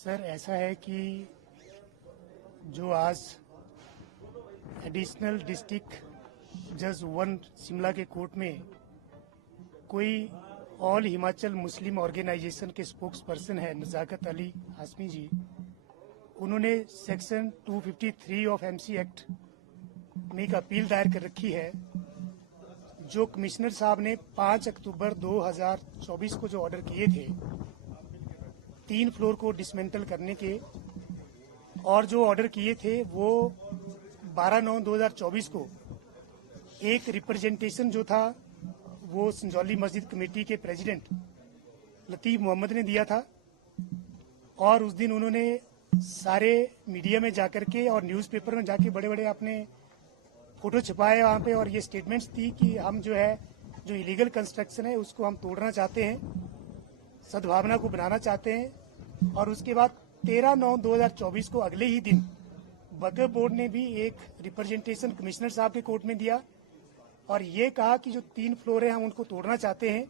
Sir, ऐसा है कि जो आज एडिशनल डिस्ट्रिक्ट जज 1 शिमला के कोर्ट में कोई ऑल हिमाचल मुस्लिम ऑर्गेनाइजेशन के स्पोक्स पर्सन है नजाकत अली हाशमी जी, उन्होंने सेक्शन 253 ऑफ एमसी एक्ट में एक अपील दायर कर रखी है, जो कमिश्नर साहब ने 5 अक्टूबर 2024 को जो ऑर्डर किए थे 3 फ्लोर को डिसमेंटल करने के, और जो ऑर्डर किए थे वो 12/9/2024 को एक रिप्रेजेंटेशन जो था वो संजौली मस्जिद कमेटी के प्रेसिडेंट लतीफ मोहम्मद ने दिया था। और उस दिन उन्होंने सारे मीडिया में जाकर के और न्यूज़पेपर में जाके बड़े बड़े अपने फोटो छपाए वहाँ पे, और ये स्टेटमेंट्स दी कि हम जो है जो इलीगल कंस्ट्रक्शन है उसको हम तोड़ना चाहते हैं, सद्भावना को बनाना चाहते हैं। और उसके बाद 13/9/2024 को अगले ही दिन वक्फ बोर्ड ने भी एक रिप्रेजेंटेशन कमिश्नर साहब के कोर्ट में दिया और ये कहा कि जो 3 फ्लोर है हम उनको तोड़ना चाहते हैं।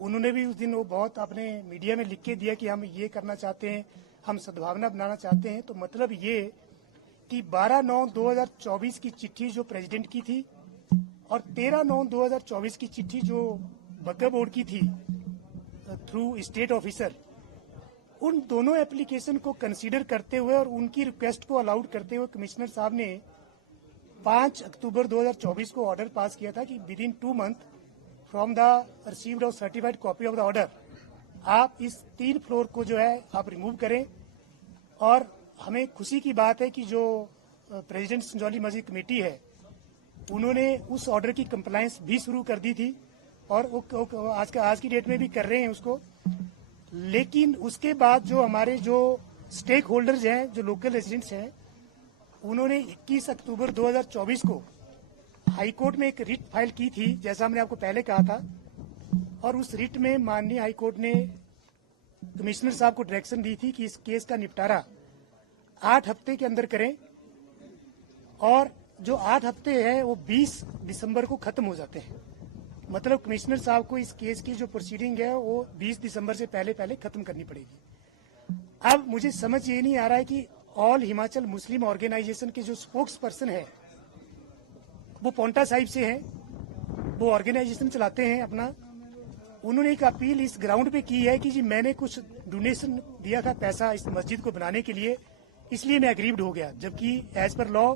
उन्होंने भी उस दिन वो बहुत अपने मीडिया में लिख के दिया कि हम ये करना चाहते हैं, हम सद्भावना बनाना चाहते हैं। तो मतलब ये कि 12/9/2024 की चिट्ठी जो प्रेसिडेंट की थी और 13/9/2024 की चिट्ठी जो वक्फ बोर्ड की थी थ्रू स्टेट ऑफिसर, उन दोनों एप्लीकेशन को कंसीडर करते हुए और उनकी रिक्वेस्ट को अलाउड करते हुए कमिश्नर साहब ने 5 अक्टूबर 2024 को ऑर्डर पास किया था कि within 2 month from the received और certified copy of the order आप इस 3 फ्लोर को जो है आप रिमूव करें। और हमें खुशी की बात है कि जो प्रेसिडेंट संजौली मस्जिद कमेटी है उन्होंने उस ऑर्डर की कंप्लायंस भी शुरू कर दी थी और वो आज की डेट में भी कर रहे हैं उसको। लेकिन उसके बाद जो हमारे जो स्टेक होल्डर्स हैं, जो लोकल रेजिडेंट्स हैं, उन्होंने 21 अक्टूबर 2024 को हाईकोर्ट में एक रिट फाइल की थी, जैसा हमने आपको पहले कहा था। और उस रिट में माननीय हाईकोर्ट ने कमिश्नर साहब को डायरेक्शन दी थी कि इस केस का निपटारा 8 हफ्ते के अंदर करें, और जो 8 हफ्ते हैं वो 20 दिसंबर को खत्म हो जाते हैं। मतलब कमिश्नर साहब को इस केस की जो प्रोसीडिंग है वो 20 दिसंबर से पहले खत्म करनी पड़ेगी। अब मुझे समझ ये नहीं आ रहा है कि ऑल हिमाचल मुस्लिम ऑर्गेनाइजेशन के जो स्पोक्स पर्सन है वो पोंटा साहिब से हैं, वो ऑर्गेनाइजेशन चलाते हैं अपना। उन्होंने एक अपील इस ग्राउंड पे की है कि जी मैंने कुछ डोनेशन दिया था पैसा इस मस्जिद को बनाने के लिए, इसलिए मैं एग्रीव्ड हो गया, जबकि एज पर लॉ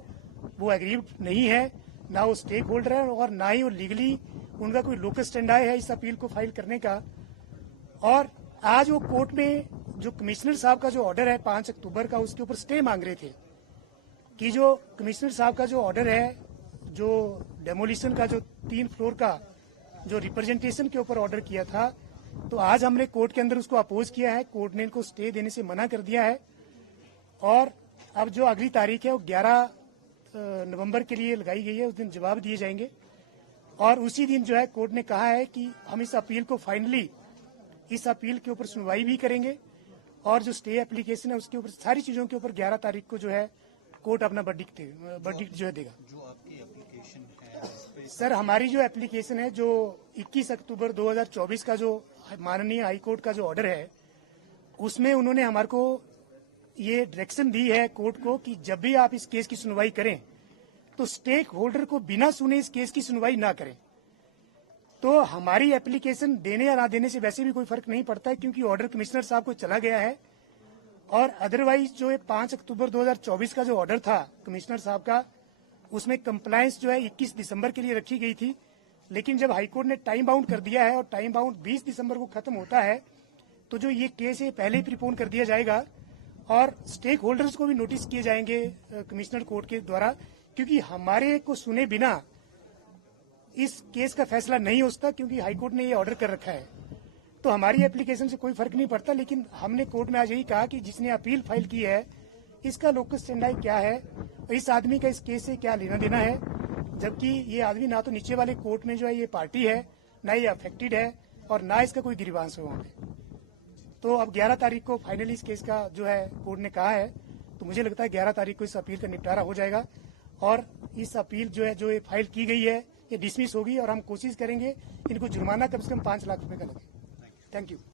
वो एग्रीव्ड नहीं है, ना वो स्टेक होल्डर है और ना ही वो लीगली उनका कोई लोकस स्टैंडाई है इस अपील को फाइल करने का। और आज वो कोर्ट में जो कमिश्नर साहब का जो ऑर्डर है 5 अक्टूबर का, उसके ऊपर स्टे मांग रहे थे कि जो कमिश्नर साहब का जो ऑर्डर है जो डेमोलिशन का जो 3 फ्लोर का जो रिप्रेजेंटेशन के ऊपर ऑर्डर किया था, तो आज हमने कोर्ट के अंदर उसको अपोज किया है। कोर्ट ने इनको स्टे देने से मना कर दिया है और अब जो अगली तारीख है वो 11 नवंबर के लिए लगाई गई है, उस दिन जवाब दिए जाएंगे। और उसी दिन जो है कोर्ट ने कहा है कि हम इस अपील को फाइनली इस अपील के ऊपर सुनवाई भी करेंगे और जो स्टे एप्लीकेशन है उसके ऊपर सारी चीजों के ऊपर 11 तारीख को जो है कोर्ट अपना वर्डिक्ट जो है देगा। जो आपकी एप्लीकेशन है सर, हमारी जो एप्लीकेशन है जो 21 अक्टूबर 2024 का जो माननीय हाईकोर्ट का जो ऑर्डर है उसमें उन्होंने हमारे को ये डायरेक्शन दी है कोर्ट को कि जब भी आप इस केस की सुनवाई करें तो स्टेक होल्डर को बिना सुने इस केस की सुनवाई ना करें। तो हमारी एप्लीकेशन देने या ना देने से वैसे भी कोई फर्क नहीं पड़ता है, क्योंकि ऑर्डर कमिश्नर साहब को चला गया है। और अदरवाइज जो 5 अक्टूबर 2024 का जो ऑर्डर था कमिश्नर साहब का, उसमें कंप्लायंस जो है 21 दिसंबर के लिए रखी गई थी। लेकिन जब हाईकोर्ट ने टाइम बाउंड कर दिया है और टाइम बाउंड 20 दिसंबर को खत्म होता है, तो जो ये केस है पहले ही प्रीपोन कर दिया जाएगा और स्टेक होल्डर्स को भी नोटिस किए जाएंगे कमिश्नर कोर्ट के द्वारा, क्योंकि हमारे को सुने बिना इस केस का फैसला नहीं हो सकता, क्योंकि हाईकोर्ट ने ये ऑर्डर कर रखा है। तो हमारी एप्लीकेशन से कोई फर्क नहीं पड़ता। लेकिन हमने कोर्ट में आज यही कहा कि जिसने अपील फाइल की है इसका लोकस स्टैंडाई क्या है, इस आदमी का इस केस से क्या लेना देना है, जबकि ये आदमी ना तो नीचे वाले कोर्ट में जो है ये पार्टी है, ना ये अफेक्टेड है और ना इसका कोई गिरीवांश हो वहाँ पे। तो अब 11 तारीख को फाइनली इस केस का जो है कोर्ट ने कहा है, तो मुझे लगता है 11 तारीख को इस अपील का निपटारा हो जाएगा और इस अपील जो है जो ये फाइल की गई है ये डिसमिस होगी और हम कोशिश करेंगे इनको जुर्माना कम से कम 5 लाख रुपए का लगे। Thank you.